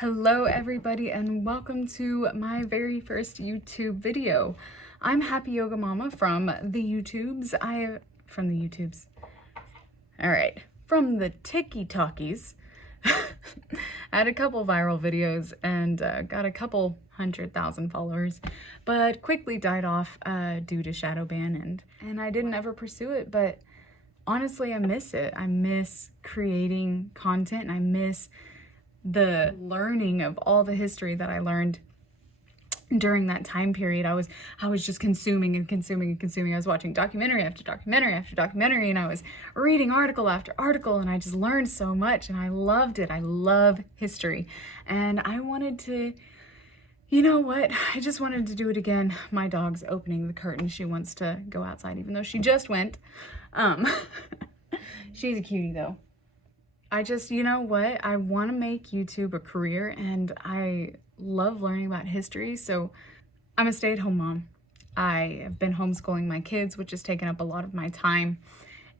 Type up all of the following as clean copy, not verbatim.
Hello everybody and welcome to my very first YouTube video. I'm Happy Yoga Momma from the YouTubes. From the Tiki-Talkies. I had a couple viral videos and got a couple 100,000 followers, but quickly died off due to shadow ban and I didn't ever pursue it, but honestly I miss it. I miss creating content and I miss the learning of all the history that I learned during that time period. I was just consuming and consuming and consuming. I was watching documentary after documentary after documentary, and I was reading article after article, and I just learned so much, and I loved it. I love history, and I wanted to, you know what? I just wanted to do it again. My dog's opening the curtain. She wants to go outside, even though she just went. She's a cutie, though. You know what? I want to make YouTube a career and I love learning about history. So I'm a stay-at-home mom. I have been homeschooling my kids, which has taken up a lot of my time.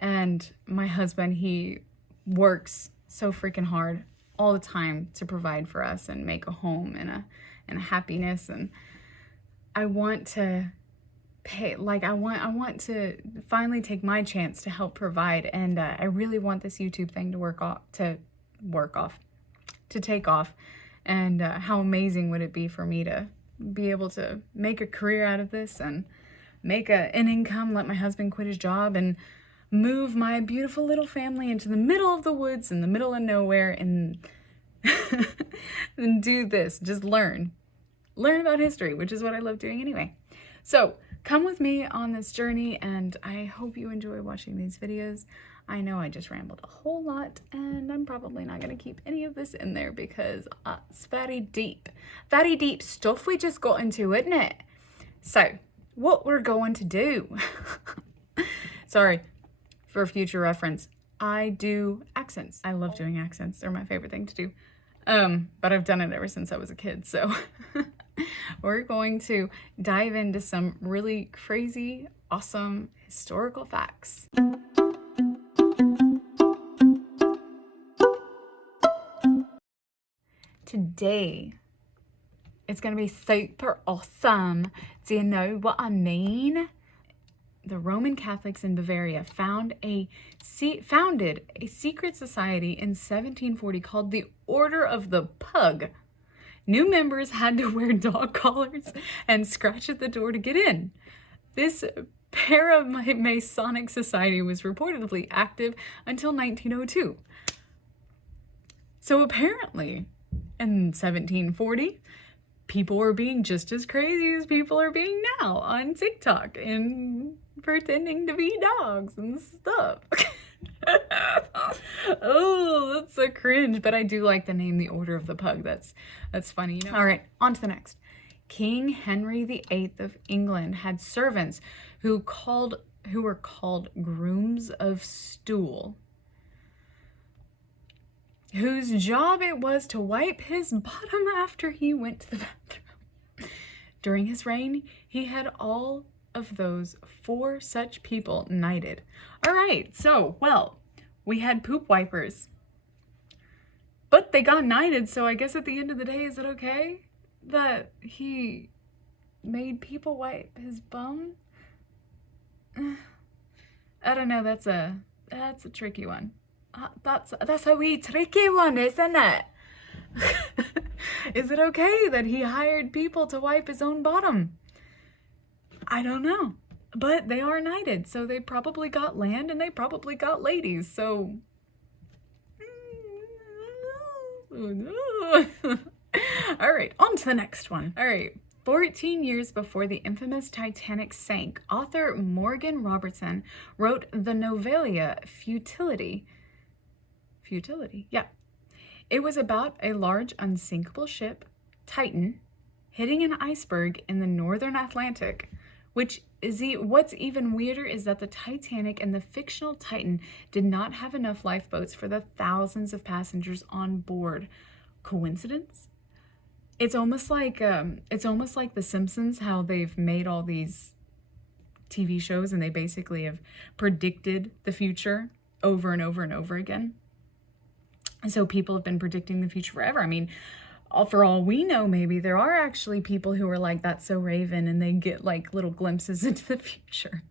And my husband, he works so freaking hard all the time to provide for us and make a home and a happiness. And I want to I want to finally take my chance to help provide, and I really want this YouTube thing to take off. And how amazing would it be for me to be able to make a career out of this and make an income, let my husband quit his job and move my beautiful little family into the middle of the woods in the middle of nowhere and and do this, just learn about history, which is what I love doing anyway. So come with me on this journey, and I hope you enjoy watching these videos. I know I just rambled a whole lot, and I'm probably not going to keep any of this in there because it's very deep stuff we just got into, isn't it? So, what we're going to do, sorry, for future reference, I do accents. I love doing accents. They're my favorite thing to do. But I've done it ever since I was a kid, so we're going to dive into some really crazy, awesome historical facts. Today, it's going to be super awesome. Do you know what I mean? The Roman Catholics in Bavaria founded a secret society in 1740 called the Order of the Pug. New members had to wear dog collars and scratch at the door to get in. This Masonic society was reportedly active until 1902. So apparently, in 1740, people were being just as crazy as people are being now on TikTok and pretending to be dogs and stuff. Oh, that's so cringe, but I do like the name The Order of the Pug. That's funny, you know. All right, on to the next. King Henry VIII of England had servants who were called Grooms of Stool, whose job it was to wipe his bottom after he went to the bathroom. During his reign, he had all of those 4 such people knighted. All right, so, well, we had poop wipers, but they got knighted, so I guess at the end of the day, is it okay that he made people wipe his bum? I don't know, that's a tricky one. That's a wee tricky one, isn't it? Is it okay that he hired people to wipe his own bottom? I don't know, but they are knighted, so they probably got land and they probably got ladies, so. All right, on to the next one. All right, 14 years before the infamous Titanic sank, author Morgan Robertson wrote the novella Futility. Yeah. It was about a large unsinkable ship, Titan, hitting an iceberg in the northern Atlantic, what's even weirder is that the Titanic and the fictional Titan did not have enough lifeboats for the thousands of passengers on board. Coincidence? It's almost like The Simpsons, how they've made all these TV shows and they basically have predicted the future over and over and over again. And so people have been predicting the future forever. I mean, For all we know, maybe there are actually people who are like, that's so Raven, and they get like little glimpses into the future.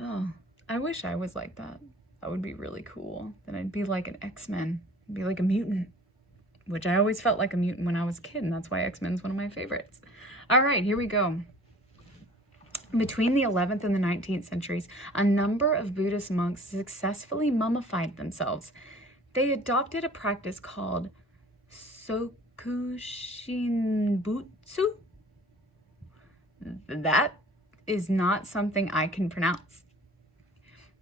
Oh, I wish I was like that. That would be really cool. Then I'd be like an X-Men. I'd be like a mutant, which I always felt like a mutant when I was a kid, and that's why X-Men's one of my favorites. All right, here we go. Between the 11th and the 19th centuries, a number of Buddhist monks successfully mummified themselves. They adopted a practice called Sokushinbutsu. That is not something I can pronounce,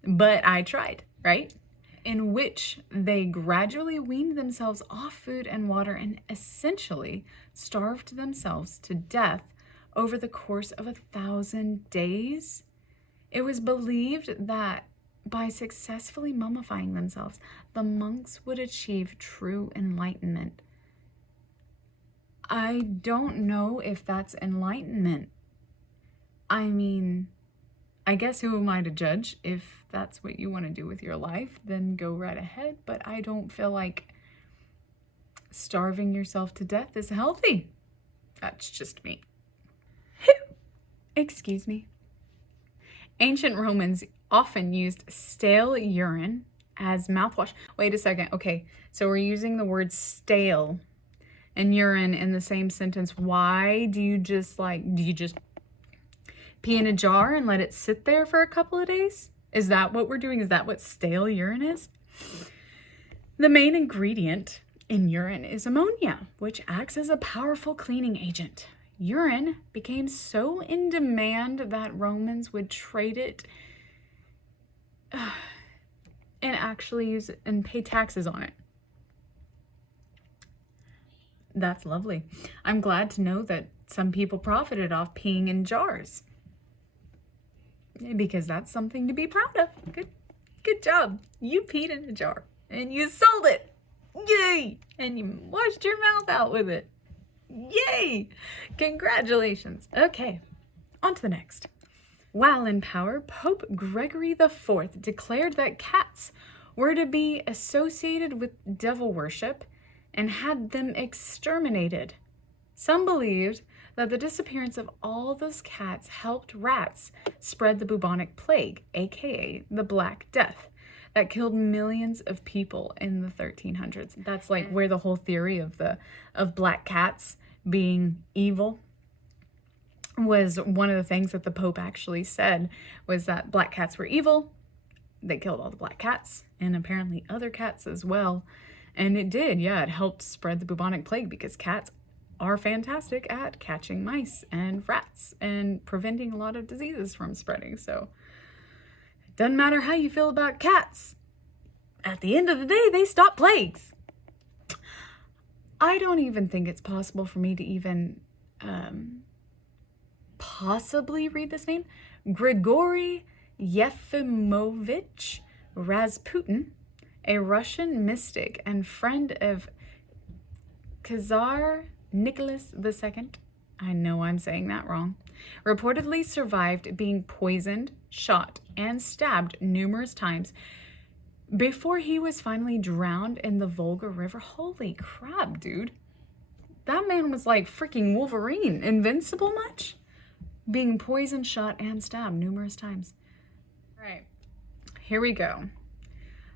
but I tried, right? In which they gradually weaned themselves off food and water and essentially starved themselves to death over the course of 1,000 days. It was believed that by successfully mummifying themselves, the monks would achieve true enlightenment. I don't know if that's enlightenment. I mean, I guess who am I to judge? If that's what you want to do with your life, then go right ahead. But I don't feel like starving yourself to death is healthy. That's just me. Excuse me. Ancient Romans often used stale urine as mouthwash. Wait a second. Okay, so we're using the word stale and urine in the same sentence. Why do you just pee in a jar and let it sit there for a couple of days? Is that what we're doing? Is that what stale urine is? The main ingredient in urine is ammonia, which acts as a powerful cleaning agent. Urine became so in demand that Romans would trade it and actually use it and pay taxes on it. That's lovely. I'm glad to know that some people profited off peeing in jars, because that's something to be proud of. Good job. You peed in a jar and you sold it. Yay! And you washed your mouth out with it. Yay! Congratulations. Okay, on to the next. While in power, Pope Gregory IV declared that cats were to be associated with devil worship and had them exterminated. Some believed that the disappearance of all those cats helped rats spread the bubonic plague, aka the Black Death, that killed millions of people in the 1300s. That's like where the whole theory of black cats being evil was one of the things that the Pope actually said, was that black cats were evil. They killed all the black cats and apparently other cats as well. And it did, yeah, it helped spread the bubonic plague because cats are fantastic at catching mice and rats and preventing a lot of diseases from spreading. So it doesn't matter how you feel about cats. At the end of the day, they stop plagues. I don't even think it's possible for me to even possibly read this name. Grigory Yefimovich Rasputin, a Russian mystic and friend of Tsar Nicholas II, I know I'm saying that wrong, reportedly survived being poisoned, shot, and stabbed numerous times before he was finally drowned in the Volga River. Holy crap, dude. That man was like freaking Wolverine. Invincible much? Being poisoned, shot, and stabbed numerous times. All right, here we go.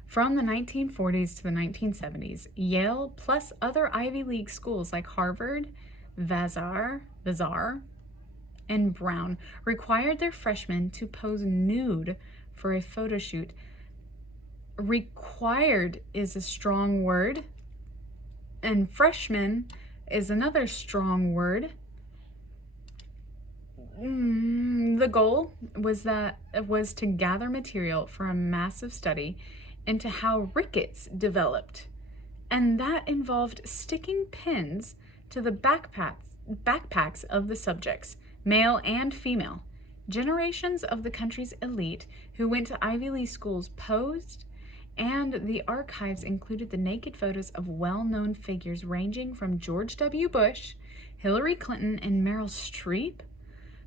From the 1940s to the 1970s, Yale plus other Ivy League schools like Harvard, Vassar, and Brown required their freshmen to pose nude for a photo shoot. Required is a strong word, and freshman is another strong word. The goal was to gather material for a massive study into how rickets developed, and that involved sticking pins to the backpacks of the subjects, male and female. Generations of the country's elite who went to Ivy League schools posed, and the archives included the naked photos of well-known figures ranging from George W. Bush, Hillary Clinton, and Meryl Streep.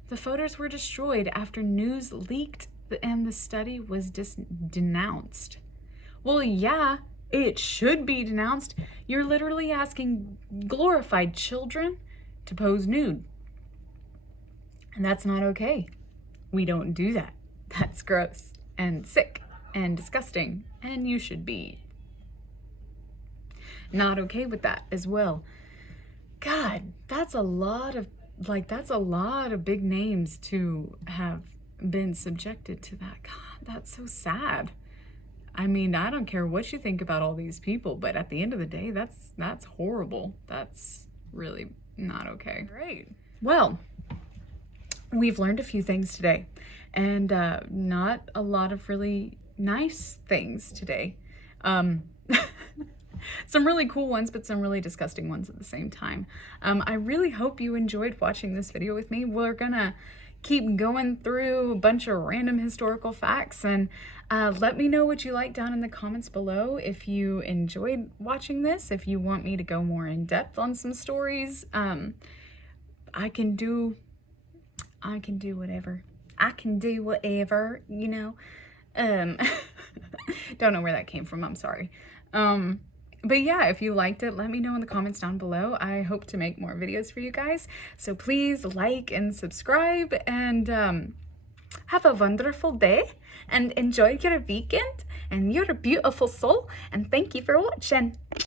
The photos were destroyed after news leaked and the study was denounced. Well, yeah, It should be denounced. You're literally asking glorified children to pose nude. And that's not okay. We don't do that. That's gross and sick and disgusting. And you should be not okay with that as well. God, that's a lot of big names to have been subjected to that. God, that's so sad. I mean, I don't care what you think about all these people, but at the end of the day, that's horrible. That's really not okay. Right. Well, we've learned a few things today, and not a lot of really nice things today. Some really cool ones, but some really disgusting ones at the same time. I really hope you enjoyed watching this video with me. We're gonna keep going through a bunch of random historical facts, and let me know what you like down in the comments below. If you enjoyed watching this, if you want me to go more in depth on some stories, I can do whatever. I can do whatever, you know. Don't know where that came from, I'm sorry. But yeah, if you liked it, let me know in the comments down below. I hope to make more videos for you guys. So please like and subscribe, and have a wonderful day and enjoy your weekend and your beautiful soul. And thank you for watching.